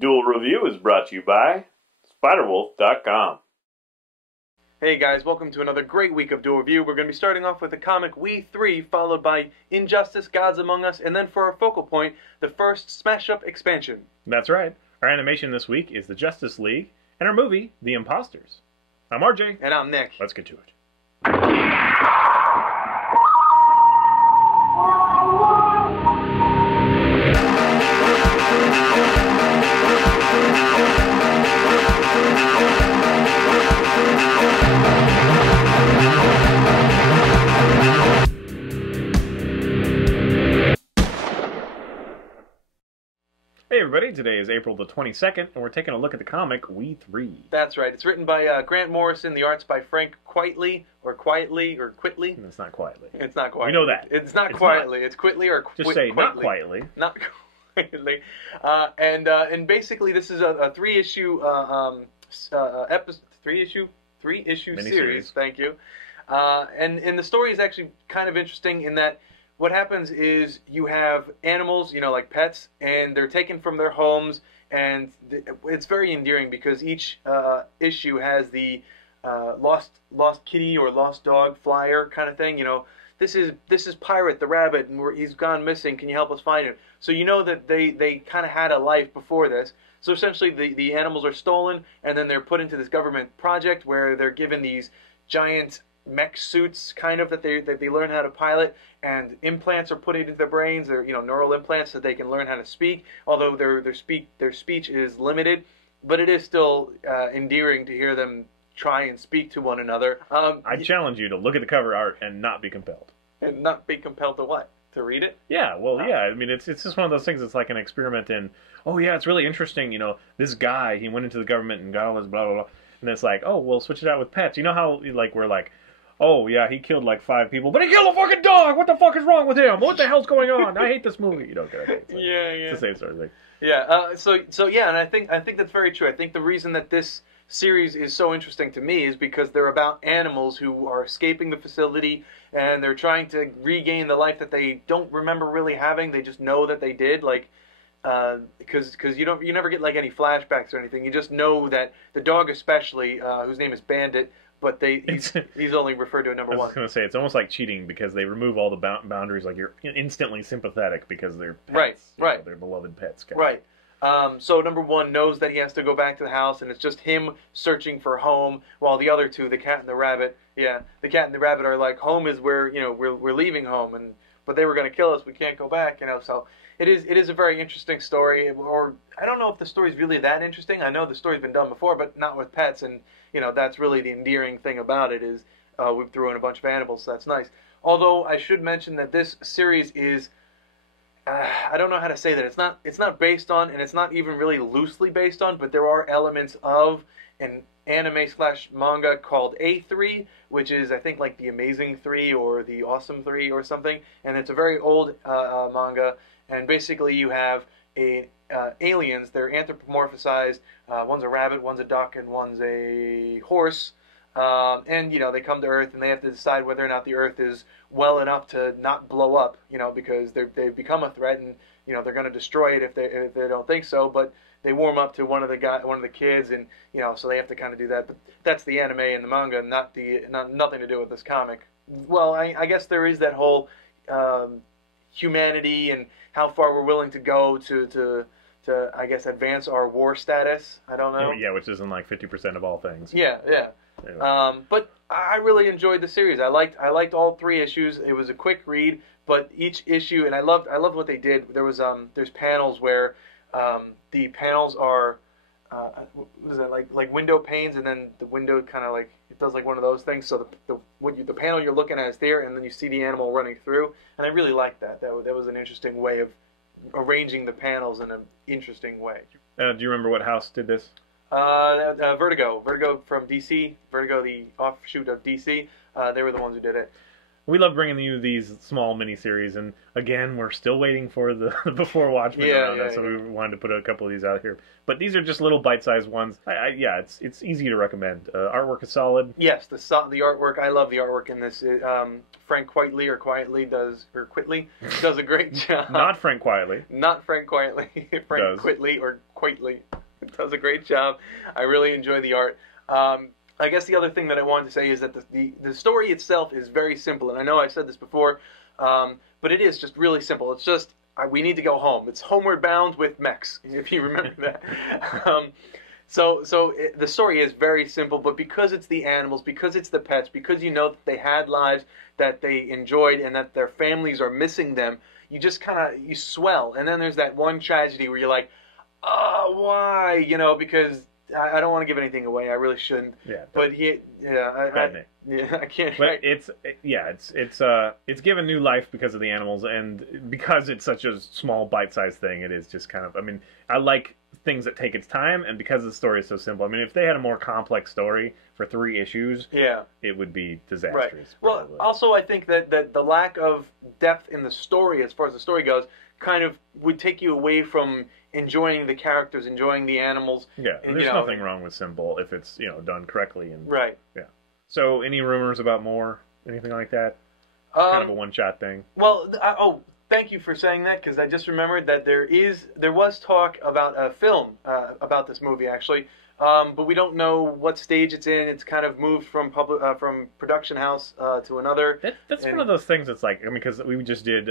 Duel Review is brought to you by SpiderWolf.com. Hey guys, welcome to another great week of Duel Review. We're going to be starting off with the comic We 3, followed by Injustice, Gods Among Us, and then for our focal point, the first Smash-Up expansion. That's right. Our animation this week is the Justice League, and our movie, The Imposters. I'm RJ. And I'm Nick. Let's get to it. Hey everybody, today is April the 22nd, and we're taking a look at the comic We 3. That's right. It's written by Grant Morrison, the art's by Frank Quitely, or Quietly. It's not quietly. It's not quietly. We know that. It's not quietly. It's Quitely or Just say, Quitely. not quietly. Not quietly. And basically this is a three-issue series. Thank you. And the story is actually kind of interesting in that what happens is you have animals, you know, like pets, and they're taken from their homes, and it's very endearing because each issue has the lost kitty or lost dog flyer kind of thing. You know, this is Pirate the rabbit, and he's gone missing. Can you help us find him? So you know that they kind of had a life before this. So essentially, the animals are stolen, and then they're put into this government project where they're given these giant mech suits, kind of, that they learn how to pilot, and implants are put into their brains. They're, you know, neural implants so they can learn how to speak. Although their speech is limited, but it is still endearing to hear them try and speak to one another. I challenge you to look at the cover art and not be compelled. And not be compelled to what? To read it? Yeah, well, yeah. I mean, it's just one of those things. It's like an experiment in, oh yeah, it's really interesting. You know, this guy, he went into the government and got all this blah blah blah, and it's like, oh, we'll switch it out with pets. You know how like we're like, oh yeah, he killed like 5 people, but he killed a fucking dog. What the fuck is wrong with him? What the hell's going on? I hate this movie. You don't get it. Like, yeah. It's the same sort of thing. Yeah. So yeah, and I think that's very true. I think the reason that this series is so interesting to me is because they're about animals who are escaping the facility, and they're trying to regain the life that they don't remember really having. They just know that they did, like, because you never get like any flashbacks or anything. You just know that the dog, especially, whose name is Bandit, but he's only referred to a number one. I was going to say, it's almost like cheating because they remove all the boundaries. Like, you're instantly sympathetic because they're pets. Right. They're beloved pets. Right. So number one knows that he has to go back to the house, and it's just him searching for home, while the other two, the cat and the rabbit, are like, home is where, you know, we're leaving home, but they were going to kill us. We can't go back, you know. So it is a very interesting story. Or I don't know if the story's really that interesting. I know the story's been done before, but not with pets, and you know, that's really the endearing thing about it is we threw in a bunch of animals, so that's nice. Although I should mention that this series is, I don't know how to say that. It's not based on, and it's not even really loosely based on, but there are elements of an anime/manga called A3, which is, I think, like the Amazing 3 or the Awesome 3 or something, and it's a very old manga, and basically you have aliens. They're anthropomorphized. One's a rabbit, one's a duck, and one's a horse. And, you know, they come to Earth, and they have to decide whether or not the Earth is well enough to not blow up, you know, because they've become a threat, and, you know, they're going to destroy it if they don't think so. But they warm up to one of the kids, and, you know, so they have to kind of do that. But that's the anime and the manga, nothing to do with this comic. Well, I guess there is that whole humanity and how far we're willing to go to I guess advance our war status. I don't know. Yeah, which isn't like 50% of all things. Yeah. Anyway. But I really enjoyed the series. I liked all 3 issues. It was a quick read, but each issue, and I loved what they did. There's panels where the panels are what is that, like window panes, and then the window kind of like, it does like one of those things. So the panel you're looking at is there, and then you see the animal running through, and I really liked that. That was an interesting way of arranging the panels in an interesting way. Do you remember what house did this? Vertigo from DC. Vertigo, the offshoot of DC. They were the ones who did it. We love bringing you these small miniseries, and again, we're still waiting for the Before Watchmen around us, so we wanted to put a couple of these out here. But these are just little bite-sized ones. Yeah, it's easy to recommend. Artwork is solid. Yes, the artwork. I love the artwork in this. Frank Quitely does a great job. Not Frank Quietly. Not Frank Quietly. Frank Quitely does a great job. I really enjoy the art. I guess the other thing that I wanted to say is that the story itself is very simple, and I know I've said this before, but it is just really simple. It's just, we need to go home. It's Homeward Bound with mechs, if you remember that. So the story is very simple, but because it's the animals, because it's the pets, because you know that they had lives that they enjoyed and that their families are missing them, you just you swell. And then there's that one tragedy where you're like, oh, why? You know, because I don't want to give anything away. I really shouldn't. Yeah. But I can't. But it's given new life because of the animals, and because it's such a small, bite-sized thing. It is just kind of. I mean, I like things that take its time, and because the story is so simple. I mean, if they had a more complex story for 3 issues, it would be disastrous. Right. Well, also I think that the lack of depth in the story, as far as the story goes, kind of would take you away from enjoying the characters, enjoying the animals. Yeah, and there's nothing wrong with simple if it's done correctly. And right. Yeah. So, any rumors about more? Anything like that? Kind of a one-shot thing. Well, thank you for saying that, because I just remembered that there was talk about a film about this movie actually, but we don't know what stage it's in. It's kind of moved from production house to another. That's one of those things that's like, I mean, because we just did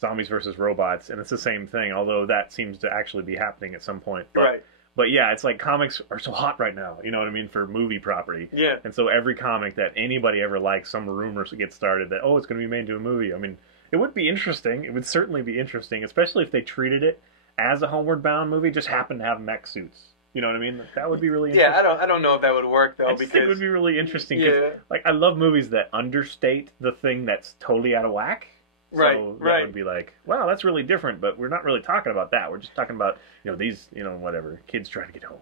Zombies versus Robots, and it's the same thing, although that seems to actually be happening at some point. But, But yeah, it's like comics are so hot right now, you know what I mean, for movie property. Yeah. And so every comic that anybody ever likes, some rumors get started that, it's going to be made into a movie. I mean, it would be interesting. It would certainly be interesting, especially if they treated it as a Homeward Bound movie, just happened to have mech suits. You know what I mean? That would be really interesting. Yeah, I don't know if that would work, though. I think it would be really interesting. Like, I love movies that understate the thing that's totally out of whack. So that would be like, wow, that's really different, but we're not really talking about that. We're just talking about, these, whatever, kids trying to get home.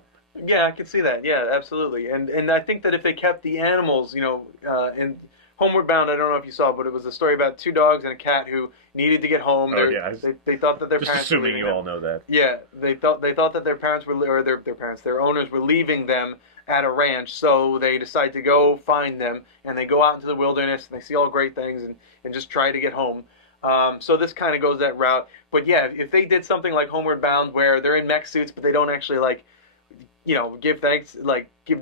Yeah, I can see that. Yeah, absolutely. And I think that if they kept the animals, in Homeward Bound, I don't know if you saw, but it was a story about 2 dogs and a cat who needed to get home. They thought that their parents assuming were leaving you all know that. Yeah, they thought that their parents were, or their owners were leaving them at a ranch, so they decide to go find them, and they go out into the wilderness, and they see all great things, and just try to get home. So this kind of goes that route. But yeah, if they did something like Homeward Bound, where they're in mech suits, but they don't actually give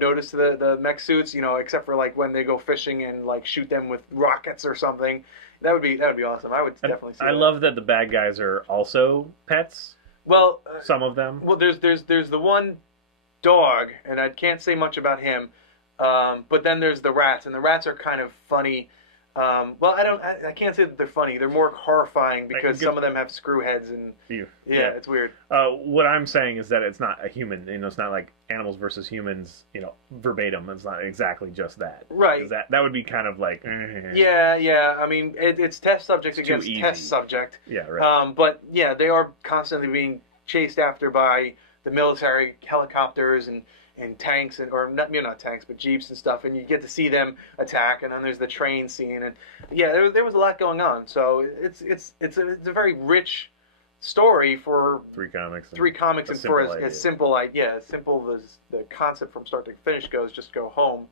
notice to the mech suits, except for like when they go fishing and like shoot them with rockets or something, that would be awesome. I would definitely see that. I love that the bad guys are also pets. Well, some of them. Well, there's the one dog, and I can't say much about him. But then there's the rats, and the rats are kind of funny. I can't say that they're funny. They're more horrifying because some of them have screw heads and it's weird. What I'm saying is that it's not a human. It's not like animals versus humans. Verbatim. It's not exactly just that. Right. That would be kind of like. Yeah. I mean, it's test subject against test subject. Yeah. Right. But yeah, they are constantly being chased after by the military helicopters and tanks or not tanks, but jeeps and stuff, and you get to see them attack. And then there's the train scene, and there was a lot going on. So it's a very rich story for 3 comics, and for as simple as the concept from start to finish goes. Just go home.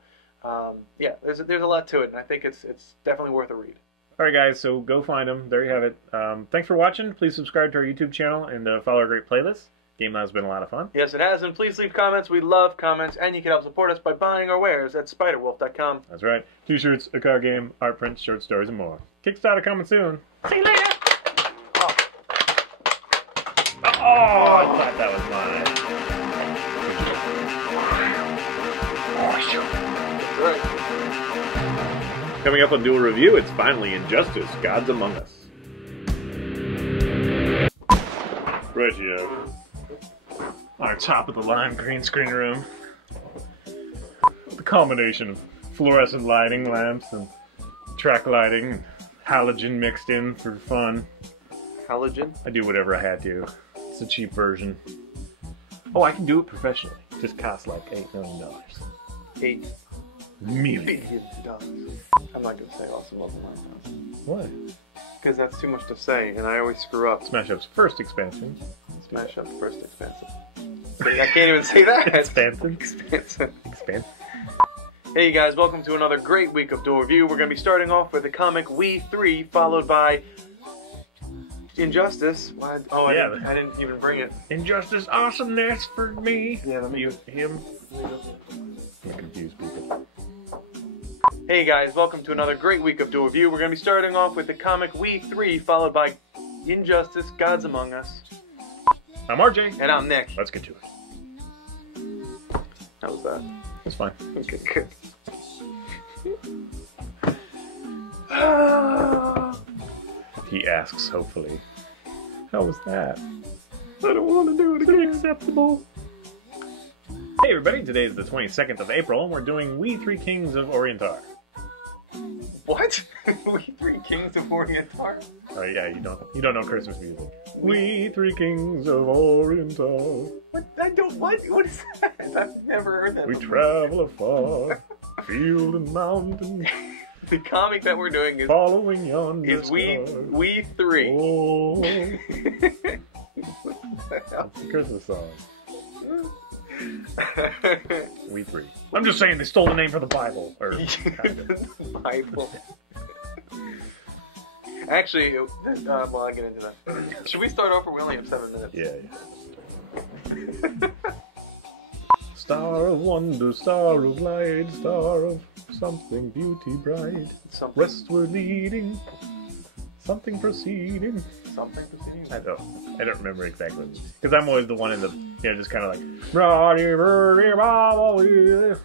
There's a lot to it, and I think it's definitely worth a read. All right, guys, so go find them. There you have it. Thanks for watching. Please subscribe to our YouTube channel and follow our great playlist. Game Lab has been a lot of fun. Yes, it has, and please leave comments. We love comments, and you can help support us by buying our wares at spiderwolf.com. That's right. T-shirts, a card game, art prints, short stories, and more. Kickstarter coming soon. See you later! I thought that was mine. That's right. Coming up on Duel Review, it's finally Injustice, Gods Among Us. Ratio. Our top-of-the-line green screen room. The combination of fluorescent lighting, lamps, and track lighting, and halogen mixed in for fun. Halogen? I do whatever I had to. It's a cheap version. Oh, I can do it professionally. It just costs like $8 million. 8. Million. I'm not going to say awesome love and lighthouse. Why? Because that's too much to say, and I always screw up. Smash Up's first expansion. Smash Up first expansive. I can't even say that. Expansion. Expansive. Expand. Hey guys, welcome to another great week of Duel Review. We're going to be starting off with the comic We 3, followed by Injustice. What? Oh, Yeah. I didn't even bring it. Injustice awesomeness for me. Yeah, let me You, him. I'm confused people. Hey guys, welcome to another great week of Duel Review. We're going to be starting off with the comic We 3, followed by Injustice, Gods Among Us. I'm RJ. And I'm Nick. Let's get to it. How was that? That's fine. Okay, good. He asks, hopefully. How was that? I don't want to do it again. Acceptable. Hey everybody, today is the 22nd of April, and we're doing We Three Kings of Orientar. What? We 3 Kings of Orientar? Oh yeah, you don't know Christmas music. We Three Kings of Orientar. What? I don't. What? What is that? I've never heard that. We before. travel afar, field and mountain, The comic that we're doing is following yonder is We star. 3. Oh, What the hell? it's a Christmas song. We Three. I'm just saying they stole the name from the Bible. Or kind of. Bible. Actually, well, I'll get into that. Should we start over? We only have 7 minutes. Yeah. Star of wonder, star of light, star of something beauty bright. Something. Westward leading, something proceeding. Something proceeding. I don't remember exactly. Because I'm always the one in the, just kind of like,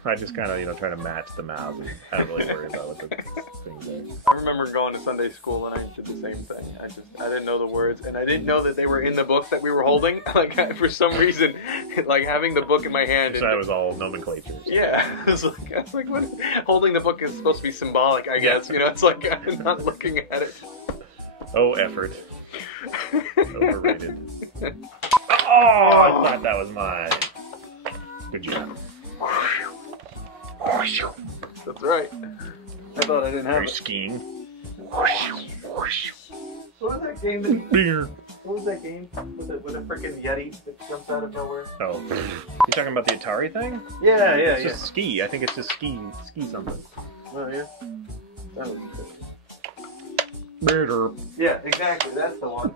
I just kind of, try to match the mouths, and I don't really worry about what the things are. I remember going to Sunday school and I did the same thing. I didn't know the words, and I didn't know that they were in the books that we were holding. Like, for some reason, like having the book in my hand. So that was all nomenclature. Yeah, I was like, what? Holding the book is supposed to be symbolic, I guess. It's like I'm not looking at it. Oh, effort. Overrated. Oh, I thought that was mine. Good job. That's right. I thought I didn't have Very it. skiing. What was that game that... Beer. What was that game with a freaking Yeti that jumps out of nowhere? Oh, you talking about the Atari thing? Yeah, It's just ski. I think it's just ski something. Oh yeah. That was good. Murder. Yeah, exactly. That's the one.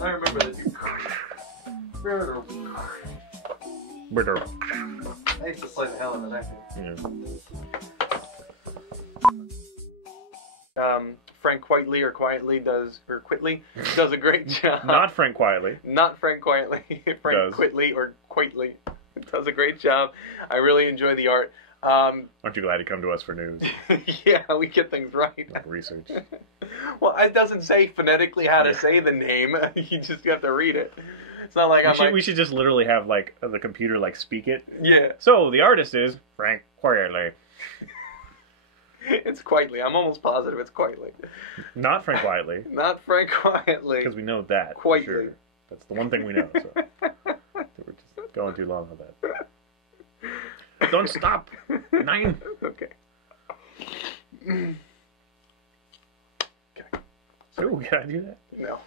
I remember that. Murder. I used to play the hell out of that game. Yeah. Frank Quietly does a great job. Not Frank Quietly. Not Frank Quietly. Frank Quietly does a great job. I really enjoy the art. Aren't you glad to come to us for news? Yeah, we get things right. Like research. Well, it doesn't say phonetically how to say the name. You just have to read it. It's not like We should just literally have like the computer like speak it. Yeah. So the artist is Frank Quietly. It's Quietly. I'm almost positive it's Quietly. Not Frank Quietly. Not Frank Quietly. Because we know that. Quietly. For sure. That's the one thing we know. So we're just going too long on that. Don't stop. 9. Okay. Oh, can I do that? No.